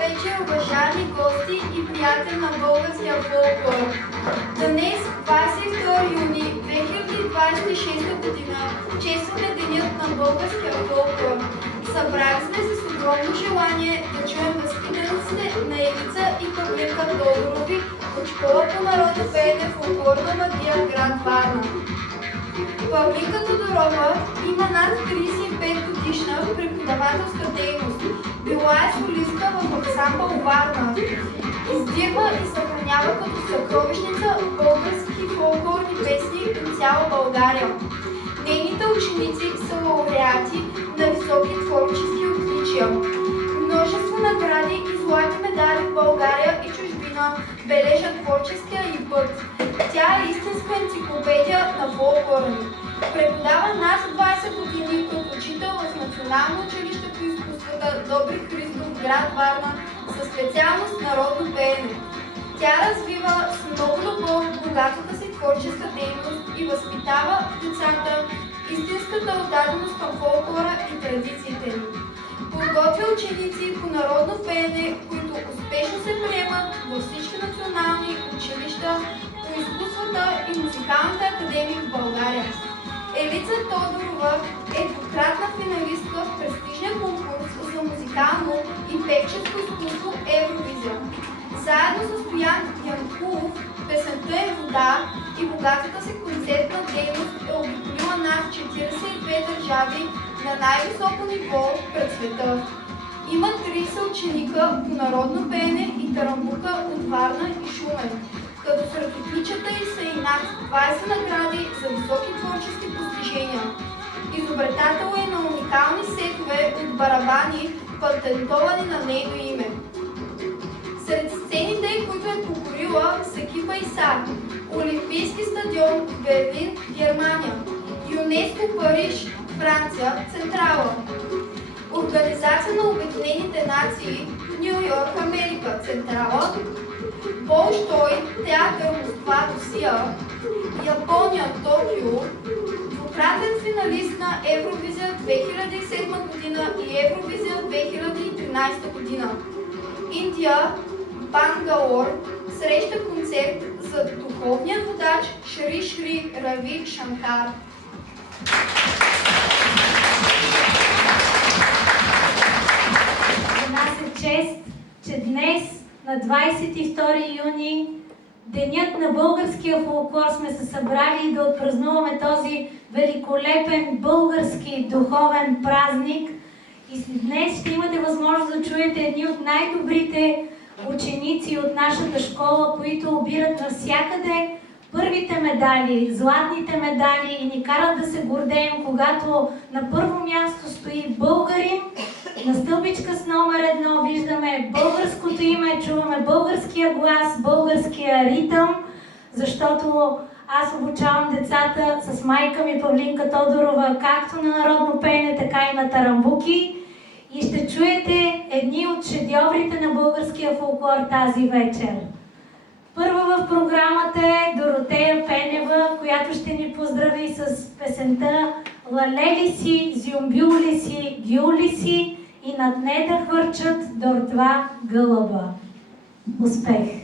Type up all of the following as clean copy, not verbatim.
вечер, уважаеми гости и приятели на българския фолклор. Днес, 22 юни 2026 година, честваме Денят на българския фолклор. Събрали сме се с огромно желание да чуем възпитаниците на Елица и Павлинка Тодорови от Школа по народно пеене Фолклорна магия, град Варна. Павлинка Тодорова има над 35 годишна преподавателска дейност. Била е солистка в ансамбъл Варна. Издирва и съхранява като съкровищница български фолклорни песни от цяла България. Нейните ученици са лауреати на високи творчески отличия. Множество награди и злати медали в България и чужбина бележат творческия и път. Тя е истинска енциклопедия на фолклора ни. Преподава над 20 години като учител в Национално училище по изкуствата Добри Христов, град Варна, със специалност народно пеене. Тя развива с много любов богатата си творческа дейност и възпитава децата истинската отдаденост към фолклора и традициите ни. Подготвя ученици по народно пеене, които успешно се приемат във всички национални училища по изкуствата и музикалните академии в България. Елица Тодорова е двукратна финалистка в престижния конкурс за музикално и певческо изкуство Евровизия. Заедно с Стоян Янкулов, песента е вода и богатата си концертна дейност е обиколила над 42 държави на най-високо ниво пред света. Има 30 ученика по народно пеене и тарамбука от Варна и Шумен, като сред отличията й са и над 20 награди за високи творчески постижения. Изобретател е на уникални сетове от барабани, патентовани на нейно име. Сред сцените, които е покорила, с екипа и са Олимпийски стадион в Берлин, Германия, ЮНЕСКО Париж, Франция, Централа, Организация на Обединените нации, Ню Йорк, Америка, Централа, Болштой, театър Москва, Русия, Япония, Токио, двукратен финалист на Евровизия 2007 година и Евровизия 2013 година. Индия, Бангалор, среща концерт за духовния водач Шри Шри Рави Шанкар. За нас е чест, че днес, на 22 юни, Денят на българския фолклор, сме се събрали да отпразнуваме този великолепен български духовен празник. И днес ще имате възможност да чуете едни от най-добрите ученици от нашата школа, които обират навсякъде първите медали, златните медали и ни карат да се гордеем, когато на първо място стои българин. На стълбичка с номер 1 виждаме българското име, чуваме българския глас, българския ритъм, защото аз обучавам децата с майка ми Павлинка Тодорова както на народно пеене, така и на тарамбуки. И ще чуете едни от шедьоврите на българския фолклор тази вечер. Първа в програмата е Доротея Пенева, която ще ни поздрави с песента "Лалели си, зюмбюли си, гюли си и над не да хвърчат дор-два гълъба". Успех!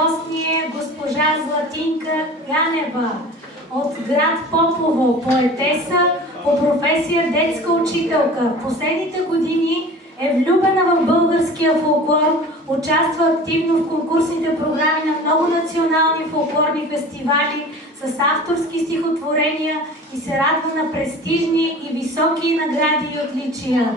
гост ни е госпожа Златинка Ганева от град Попово, поетеса, по професия детска учителка. В последните години е влюбена в българския фолклор, участва активно в конкурсните програми на много национални фолклорни фестивали с авторски стихотворения и се радва на престижни и високи награди и отличия.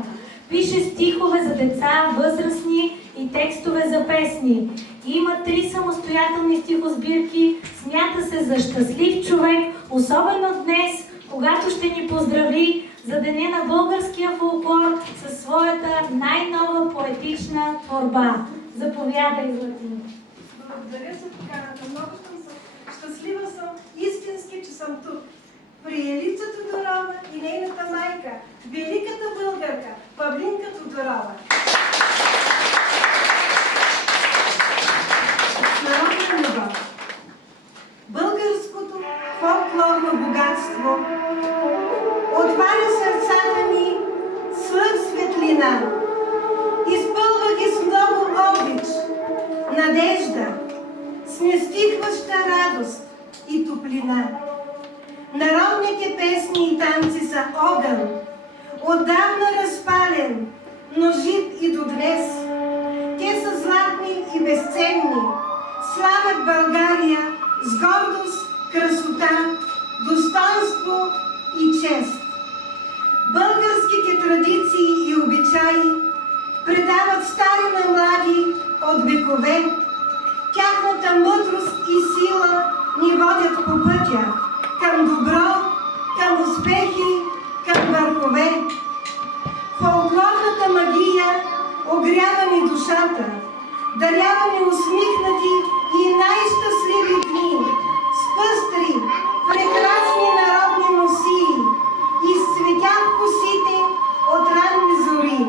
Пише стихове за деца, възрастни и текстове за песни. Има 3 самостоятелни стихосбирки, смята се за щастлив човек, особено днес, когато ще ни поздрави за Деня на българския фолклор със своята най-нова поетична творба. Заповядай, Златинка. Благодаря за поканата. Много щастлива съм, истински, че съм тук. При Елица Тодорова и нейната майка, великата българка Павлинка Тодорова. Народна любов. Българското фолклорно богатство отваря сърцата ми свръх светлина, изпълва ги с много обич, надежда, с нестихваща радост и топлина. Народните песни и танци са огън, отдавна разпален, но жив и до днес. Те са златни и безценни, славят България с гордост, красота, достоинство и чест. Българските традиции и обичаи предават стари на млади от векове. Тяхната мъдрост и сила ни водят по пътя към добро, към успехи, към върхове. Фолклорната магия огрява ни душата, дарява ни усмихнати и най-щастливи дни с пъстри, прекрасни народни носии и с цветя в косите от ранни зори.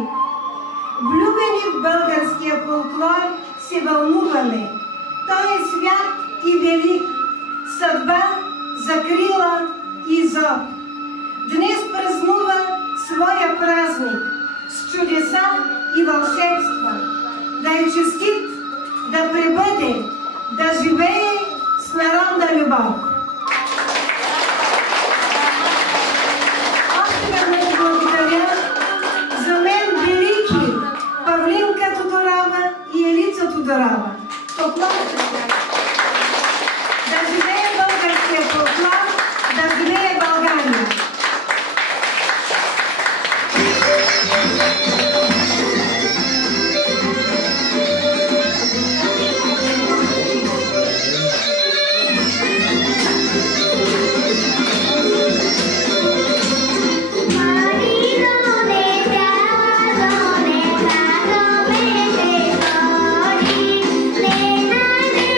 Влюбени в българския фолклор се вълнуваме. Той е свят и велик, съдба, закрила и зоб. Днес празнува своя празник с чудеса и вълшебства. Да е честит, да пребъде, да живее с народна любов. Още веднъж благодаря за мен велики Павлинка Тодорова и Елица Тодорова. Да живее българския фолклор, да живее България! Lena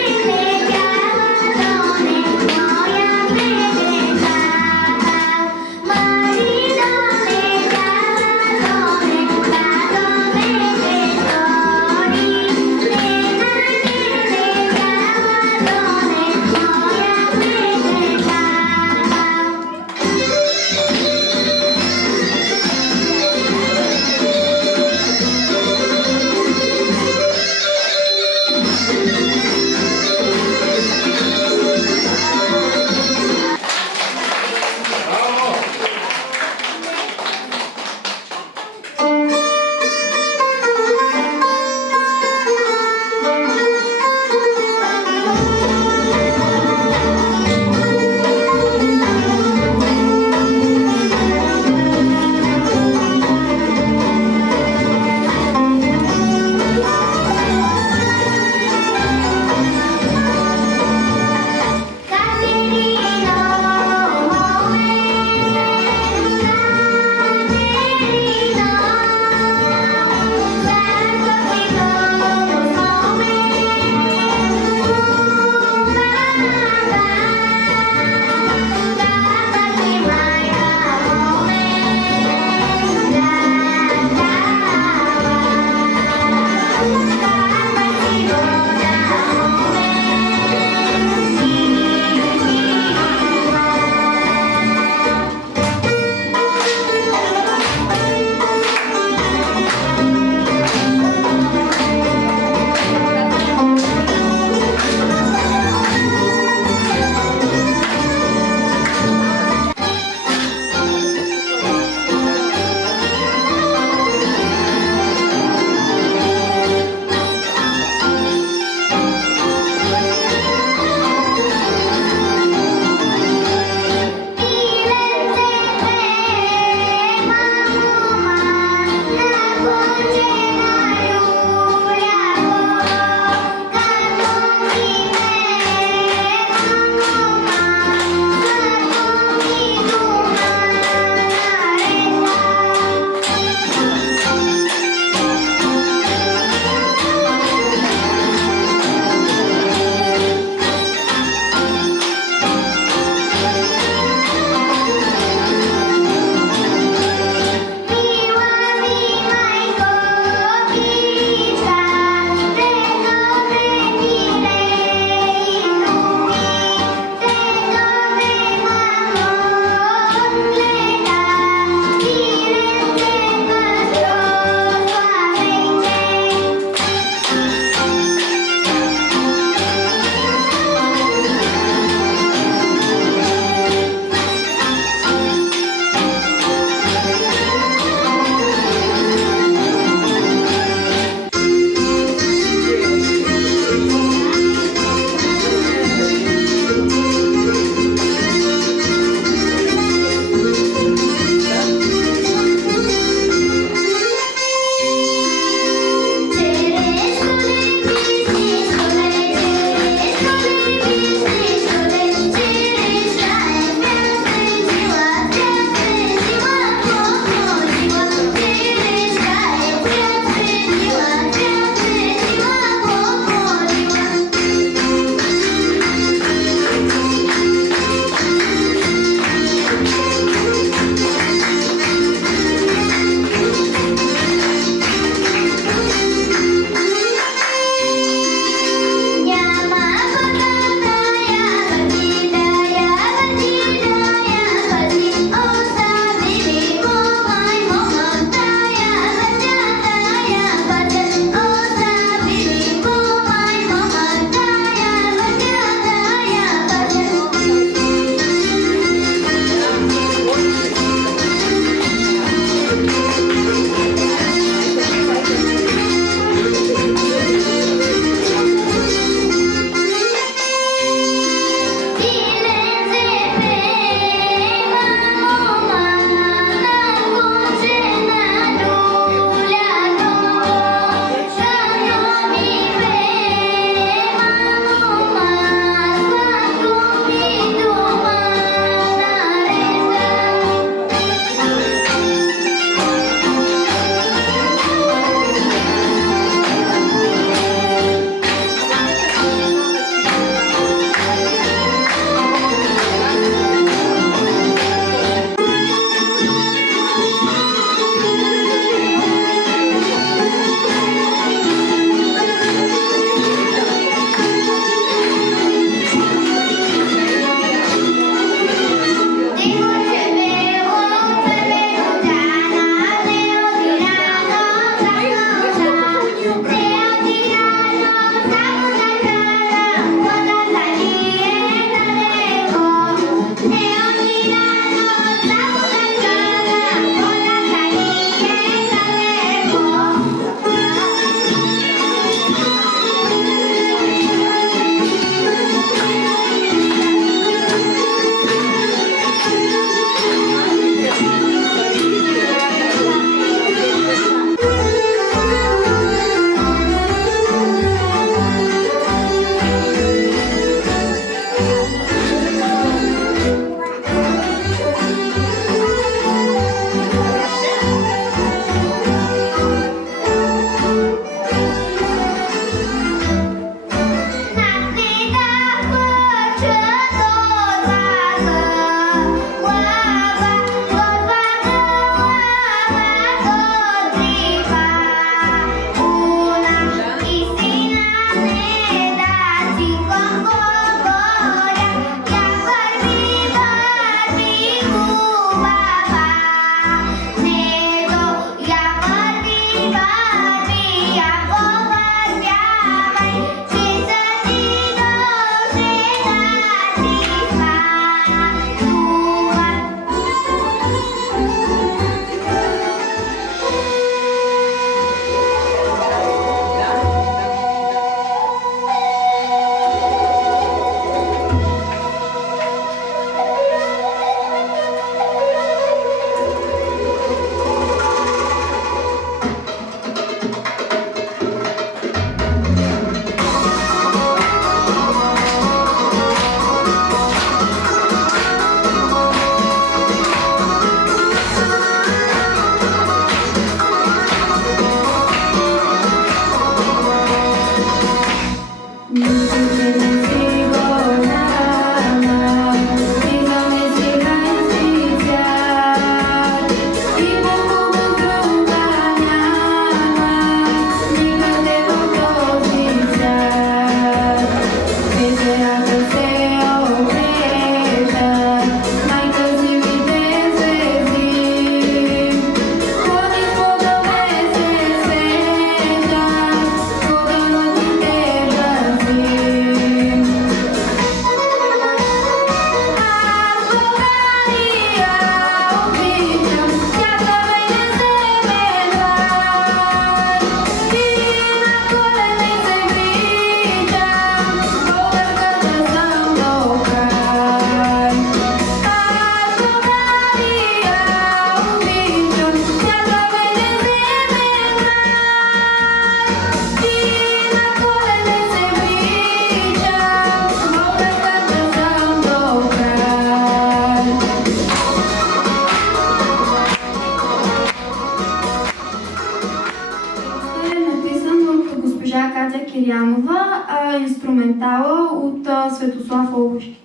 инструментала от Светослав Олушки.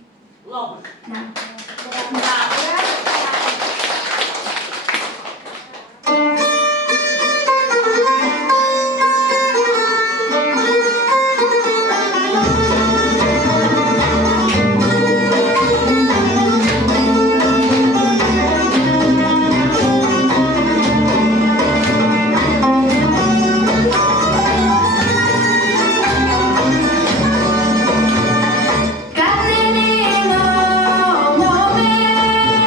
Да. Caterino, nome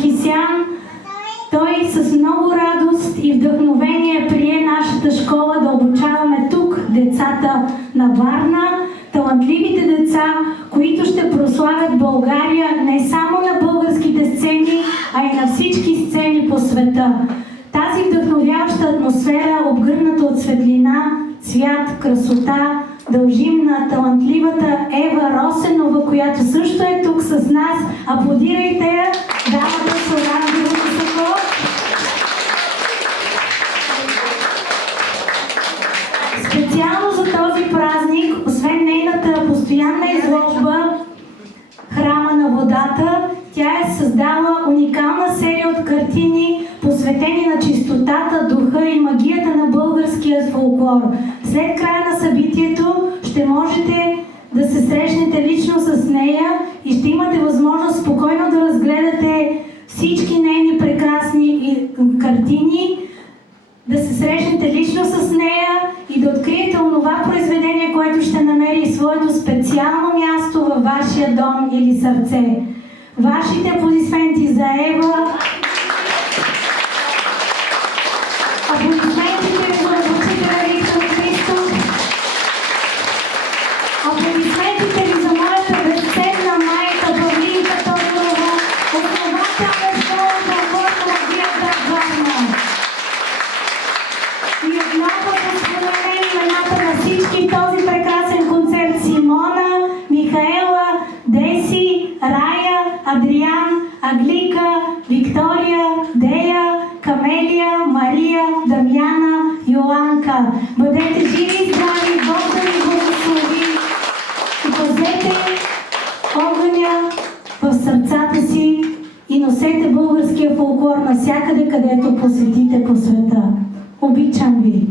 Саркисян. Той с много радост и вдъхновение прие нашата школа да обучаваме тук децата на Варна, талантливите деца, които ще прославят България не само на българските сцени, а и на всички сцени по света. Тази вдъхновяваща атмосфера, обгърната от светлина, цвят, красота, дължим на талантливата Ева Росенова, която също е тук с нас. Аплодирайте я, дамата с оранжевото сако. Специално за този празник, освен нейната постоянна изложба Храма на водата, тя е създала уникална серия от картини, посветени на чистотата, духа и магията на българския фолклор. След края на събитието ще можете да се срещнете лично с нея и ще имате възможност спокойно да разгледате всички нейни прекрасни картини, да се срещнете лично с нея и да откриете онова произведение, което ще намери своето специално място във вашия дом или сърце. Вашите аплодисменти за Ева. Аплодисментите за учителя Виктор Христов. Аплодисментите ви за моята безценна майка Павлинка Тодорова, основател на школата Горна Магия град Варна. И отново да споменем имената на всички този прекрасен концерт: Симона, Михаела, Деси, Рая, Адриан, Аглика, Виктория, Дея, Камелия, Мария, Дамяна, Йоанка. Бъдете живи и здрави, Бог да ви благослови и пазете огъня в сърцата си и носете българския фолклор навсякъде, където посетите по света. Обичам ви!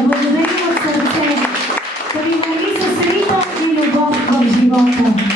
Благодарим от сърце. Да ви върви с ритъм и любов в живота.